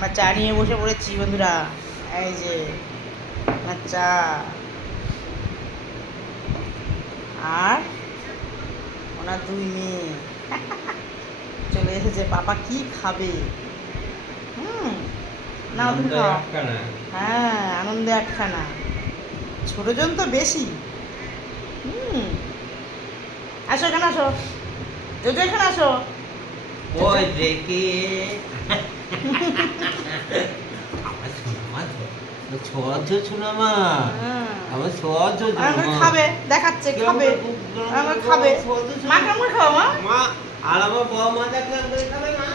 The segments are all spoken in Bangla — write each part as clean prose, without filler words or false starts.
আমরা চা নিয়ে বসে পড়েছি বন্ধুরা। এই যে আমার চা, আর ওনার দুই মেয়ে চলে এসেছে। পাপা কি খাবে? না তুমি খাও। হ্যাঁ, আনন্দে আটখানা। ছোটজন তো বেশি। আসো এখানে, আসো যদি এখানে আসো। ওই দেখে সহজ শোনামা, আমার সহজ খাবে, দেখাচ্ছে খাবে, আমার খাবে। মা কেমন খাও মা? মা আর আমার বড় মা দেখলাম করে খাবে মা।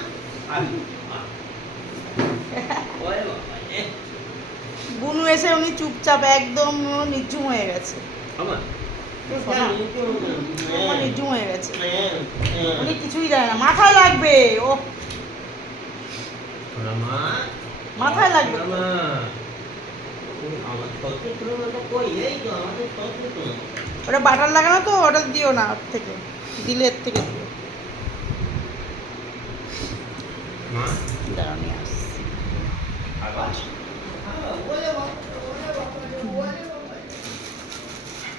বুনু এসে উনি চুপচাপ একদম নির্জুম হয়ে গেছে। নির্জুম হয়ে গেছে, উনি কিছুই জানে না। মাথায় লাগবে ও, মাথায় লাগবে। ওটা বাটার লাগানো তো, ওটা দিও না। ওর থেকে দিলে এর থেকে দিও। দাঁড়াও নিয়ে আসছি।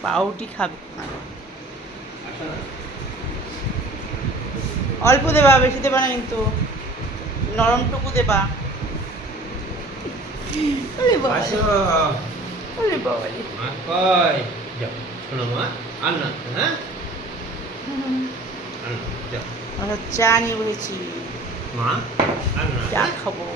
পাউরুটি খাবে, অল্প দেবা, বেশি দেবা না কিন্তু, নরমটুকু দেবা। চা নিয়ে বলেছি, চা খাবো।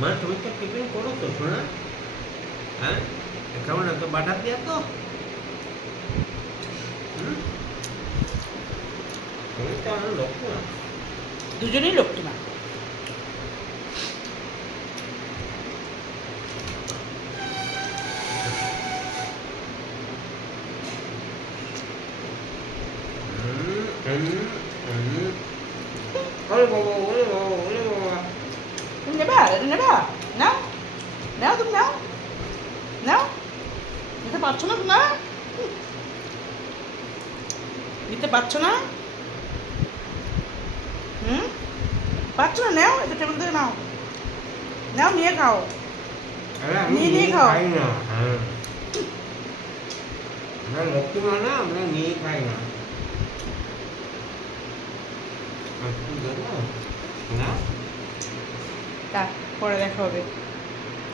মা তুমি তো টিফিন করো তো শোনা? হ্যাঁ, কেমন তো বাটার দিয়া তো তুমি তো আমার লক্ষ্য না, দুজনেই লক্ষ্মীমা। ওরে বাবা, ওরে বাবা, ওরে বাবা। তুমি নেবা, এটা নেবা? নাও, নাও, তুমি নাও, নাও। নিতে পারছো না না, নিতে পারছো না? পারছো না? নাও, এটা টেবিল থেকে নাও, নাও নিয়ে খাও, নিয়ে খাও। আমরা লক্ষ্মী না, আমরা নিয়ে খাই না। পরে দেখা হবে।